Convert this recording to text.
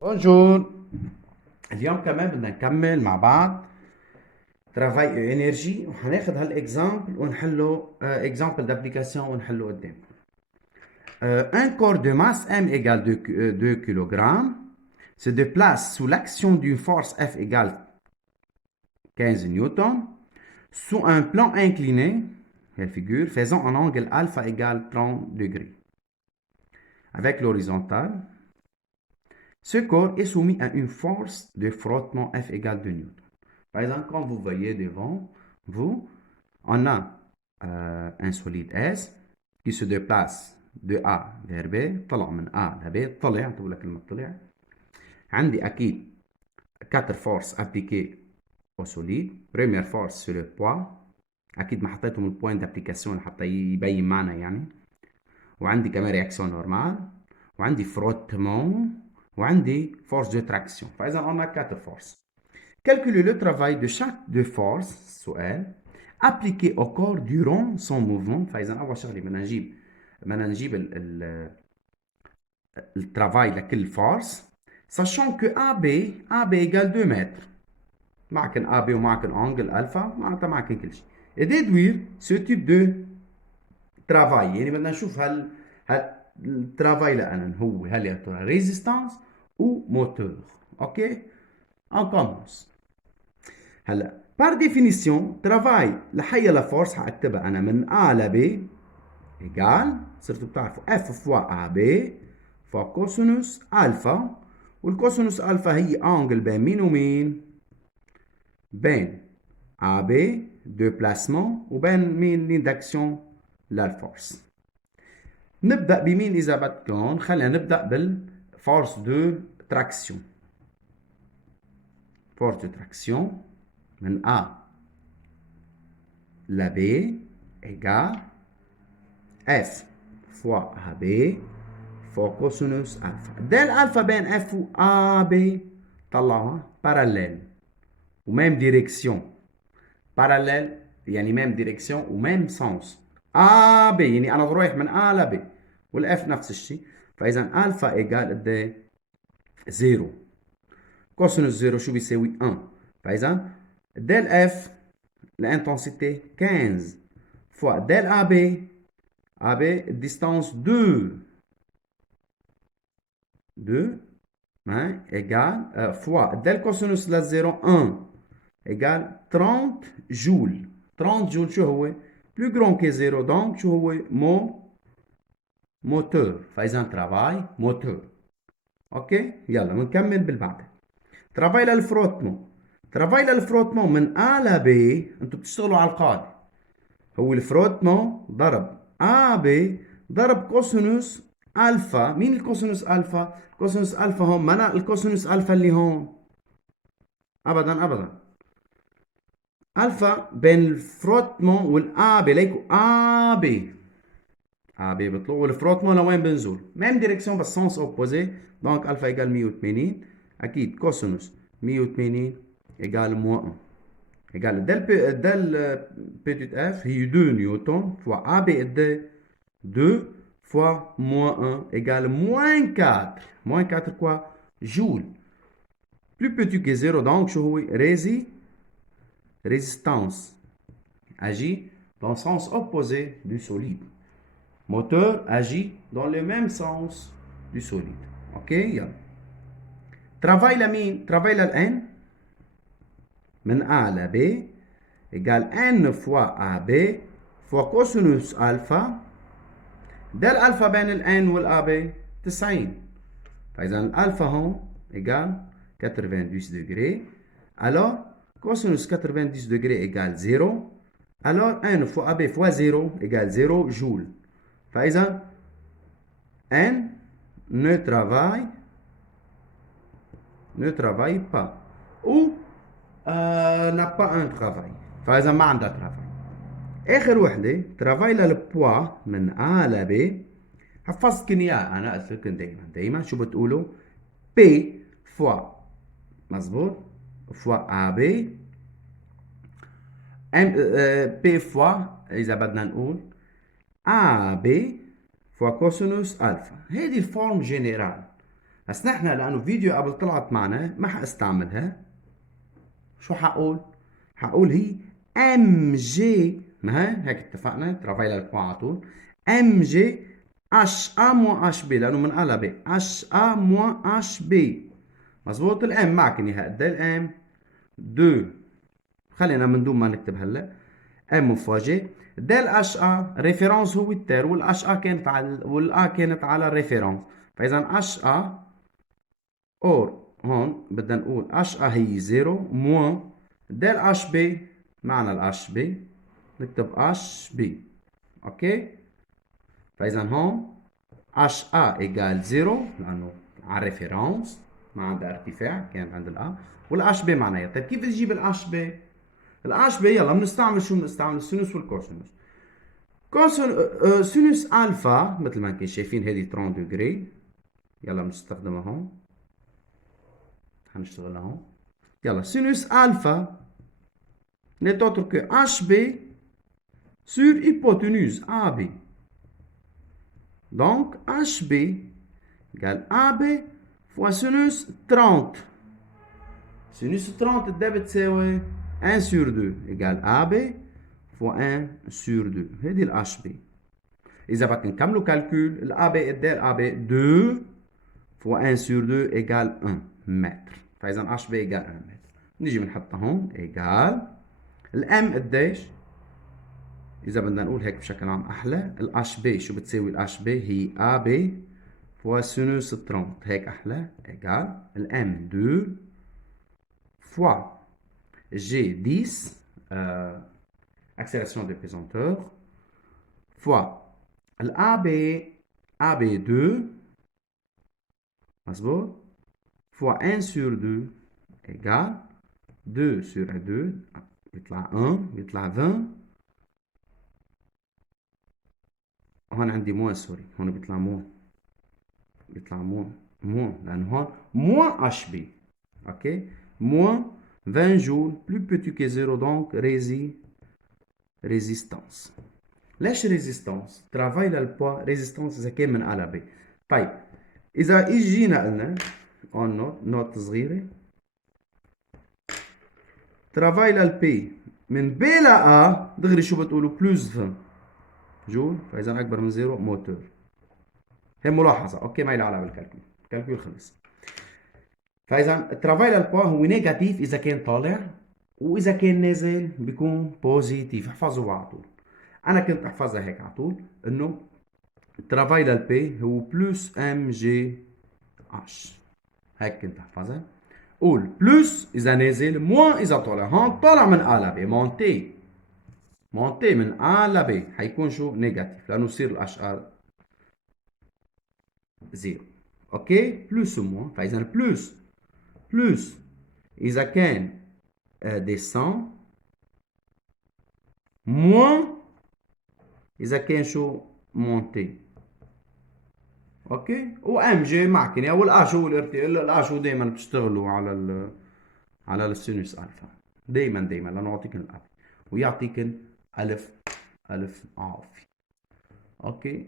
بونجور. اليوم كمان بدنا نكمل مع بعض ترافاي انرجي، وهناخد هالاكزامبل ونحله اكزامبل d'application ونحله قدام. Un corps de masse M égale 2 kg se déplace sous l'action d'une force F égale 15 newtons sous un plan incliné, la figure, faisant un angle alpha égale 30 degrés. Avec l'horizontale, ce corps est soumis à une force de frottement F égale 2 newtons. Par exemple, quand vous voyez devant vous, on a un solide S qui se déplace de A vers B. طلع من A ل B. طلع، تقول لك كلمة طلع. عندي أكيد 4 forces appliquées au solide. Première force sur le poids. أكيد ما حطيتهم البوينت d'application حتى يبين معنا يعني. وعندي كمان رياكسيون نورمال، وعندي frottement، وعندي force de traction. فإذا on a 4 forces. Calculer le travail de chaque deux forces سؤال appliqué au corps durant son mouvement. فإذا أول شغلة بدنا نجيب الترافاي لكل فورس، sachant que AB égale 2 متر. معكن AB ومعكن angle ألفا، معناتها معكن كل شيء. Et déduire ce type de travail، يعني بدنا نشوف هل الترافاي لأن هو هل يا ترى ريزيستانس أو موتور. أوكي؟ On commence. هلا par définition travail لحي لفورس حاكتبها انا من A ل B ايجال، صرتوا بتعرفوا F فوا AB فوا كوسينوس الفا، والكوسينوس الفا هي انجل بين مين ومين؟ بين AB دو بلاسمون وبين مين ليندكسيون للفورس. نبدا بمين اذا بدكم؟ خلينا نبدا بالفورس دو تراكسيون. فورس دو تراكسيون من A la B égale F fois AB fois cosinus alpha. Del alpha بين F و AB طلعوها parallèle وميم ديريكسيون. parallèle يعني ميم ديريكسيون وميم سنس. AB يعني أنا رايح من A ل B، والF نفس الشيء. فإذا ألفا إيجال قد إيه؟ 0. كوسينوس 0 شو بيساوي؟ 1. فإذا del F l'intensité 15 fois del AB distance 2 hein, égale fois del cosinus la 0 1 égale 30 joules. 30 joules شو هو؟ plus grand que 0 donc شو هو؟ moteur. فإذا travail moteur. اوكي يلا بنكمل بالبعد. travail للفروتمون. travail للفروتمون من A ل B انتوا بتشتغلوا على القاعدة. هو الفروتمون ضرب AB ضرب كوسينوس الفا. مين الكوسينوس الفا؟ الكوسينوس الفا هون، ما الكوسينوس الفا اللي هون ابدا ابدا. الفا بين الفروتمون والابي، ليكو ابي بيطلع والفروتمون لوين بنزول؟ ميم ديريكسيون بس سونس اوبوزي. دونك الفا ايجال 180. اكيد كوسينوس 180 ايجال موان 1 ايجال دل بيتيت اف هي 2 نيوتن فوا ابي قد 2 fois moins 1 égale moins 4. Moins 4 quoi? Joule. Plus petit que 0, donc je vais résistance. Agit dans le sens opposé du solide. Moteur agit dans le même sens du solide. Ok? Travail la mine, travail la N. من A à B égale N fois AB fois cosinus alpha. ده الالفا بين الان والاب 90. فاذا الالفا هون ايجال 90 degrés. alors cosinus 90 degrés égale 0. alors 1 fois AB fois 0 égale 0 joule. فاذا N ne travaille pas ou n'a pas un travail. فاذا ما عندها travail. اخر وحده ترافاي للبوا من A ل B. حفظتكن اياها انا، قلت لكم دايما شو بتقولوا؟ P فوا مظبوط فوا AB P فوا اذا بدنا نقول AB فوا كوسينوس الفا. هيدي الفورم جنرال. بس نحن لانه فيديو قبل طلعت معنا ما حاستعملها. شو حقول؟ حقول هي ام جي، ما هيك اتفقنا؟ ترافاي للبوا على طول. ام جي اش ا موان اش بي، لانه من قلبي اش ا موان اش بي. مزبوط. الام معك اياها قد ايه؟ الام 2. خلينا من دون ما نكتب هلا. ام فوا جي ديل اش ا ريفيرونس هو التير، والاش ا كانت على والا كانت على الريفيرونس. فاذا اش ا اور هون بدنا نقول اش ا هي 0 موان ديل اش بي. معنى الاش بي نكتب اش بي. اوكي. فاذا هون اش ا ايجال 0 لانه على الريفيرونس ما عندها ارتفاع، كانت عند الا. والاش بي معناها. طيب كيف نجيب الاش بي؟ الاش بي يلا بنستعمل شو؟ بنستعمل السينوس والكوسينوس. سينوس الفا مثل ما انتم شايفين هذه 30 دوغري. يلا بنستخدمها هون. هنشتغلها هون. يلا سينوس الفا n'est autre que HB sur hypoténuse AB. Donc HB égale AB fois sinus 30. Sinus 30 ده بتساوي 1 sur 2 égale AB fois 1 sur 2. هذه ال HB. إذا بدك نكملوا كالكول ال AB قديه؟ AB 2 fois 1 sur 2 égale 1 متر. فإذا HB égale 1 متر. نيجي بنحطها هون égale الام قديش؟ إذا بدنا نقول هيك بشكل عام أحلى. الأش بي شو بتساوي؟ الأش بي هي أ بي فوا سينوس 30. هيك أحلى. إيجال الام 2 فوا جي 10 accélération de pesanteur فوا الأ بي 2 مظبوط فوا 1 sur 2 إيجال 2 sur 2 بيطلع 1 بيطلع 20. هون عندي موان، سوري، هون بيطلع موان. بيطلع موان لأنه هون موان اش بي. اوكي. موان 20 جول بلو بيتي كي زيرو. دونك ريزيستانس. ليش ريزيستانس؟ ترافاي للبوا ريزيستانس إذا كان من أ ل بي. طيب إذا إجينا قلنا اون نوت صغيرة. ترافاي للبي من بي ل أ دغري شو بتقولوا؟ بلوس 20 جول. فإذا أكبر من زيرو موتور. هي ملاحظة. اوكي ما لها علاقة بالكالكول. الكالكول خلص. فاذا الترافاي للبوا هو نيجاتيف اذا كان طالع، واذا كان نازل بيكون بوزيتيف. احفظوا على طول. انا كنت احفظها هيك على طول انه الترافاي للبي هو بلس ام جي اش. هيك كنت احفظها. قول بلس اذا نازل، موان اذا طالع. هون طالع من ا لبي، مونتي من ا لبي حيكون شو؟ نيجاتيف، لانه يصير الاش ار زيرو. اوكي. بلس وموان. فاذا بلس إذا كان descend، moins إذا كان شو؟ monter. أوكي. وام جي معك يعني. والاشو الاشو دائما بتشتغلوا على السينوس الفا. دائما لانه يعطيكن الالف ويعطيكن الف عافية. اوكي.